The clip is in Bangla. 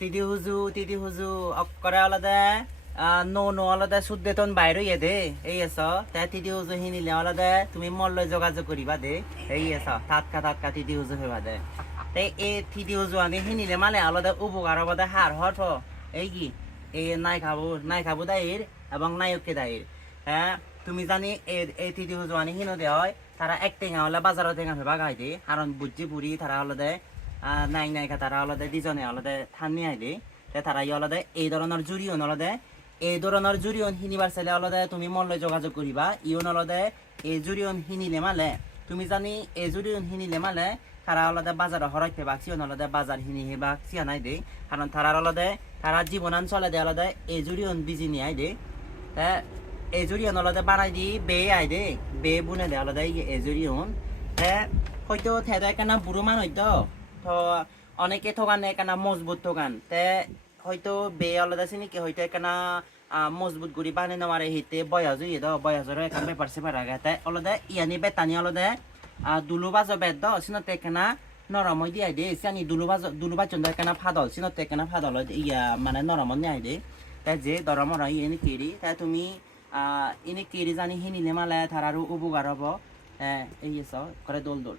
তিদি হুজু অকরে আলাদা নো আলাদা শুদ্ধতন বাইরে ইয়ে দে এই এস তা তিদি হুজু হিনিলে আলাদা তুমি মল্ল যোগাযোগ করিবা দে এই এস তাতকা তিদি হুজু হইবা দে তে এ তিদি হুজু আনি হিনিলে মানে আলাদা উপকার হবা দে হার হট এই কি এ নাই খাবো দায়ের এবং নায়ককে দায়ের হ্যাঁ তুমি জানি এই তিদি হুজু আনি হিনো দে হয় তারা এক টেঙা হলে বাজারও টেঙা হইবা গাই দে কারণ বুঝছি বুড়ি তারা আলাদা নাই তারা আলাদা দুজনে আলাদা থানি আইলে তারা আলাদা এই ধরনের জুরিয়ন আলাদা এই ধরনের জুরিয়ন হিনিবার চাইলে আলাদা তুমি মল্লে যোগাযোগ করিবা ইয়ন আলাদা এই জুরিয়ন হিনিলে মালে তুমি জানি এই জুরিয়ন হিনিলে মালে তারা আলাদা বাজারে হরাইতে বা সিয়ন আলাদা বাজার হিনি হেবা সিয়া নাই দে কারণ তারা আলাদা তারা জীবনান চলে দে আলাদা এই জুরিয়ন বিজি নিয়ে আই দে তা এই জুরিয়ন আলাদা বানাই দি বে আই দে বে বুনে দে আলাদা এই জুরিয়ন হ্যাঁ হয়তো থেদা কেন বুড়ো মান হইতো তো অনেকে থোকান এখানে মজবুত থোকান তে হয়তো বে আলাদা আছে নাকি হয়তো এখানে মজবুত গুড়ি বানিয়ে নেওয়ার হিতে বয়স হয়ে দাও বয়সের এখানে ব্যাপার সেপার আগে তাই আলাদা ইয়ানি বেতানি আলাদা দুলু বাজো বেদ দাও সিনতে এখানে নরমই দিয়ে দে সিয়ানি দুলু বাজন এখানে ফাদল সিনতে এখানে ফাদল ইয়া মানে নরম নিয়ে দে তাই যে দরমরা ইয়ে কেরি তাই তুমি ইনি কেরি জানি হিনিলে মালে তার আরো উপকার হব এই করে দোল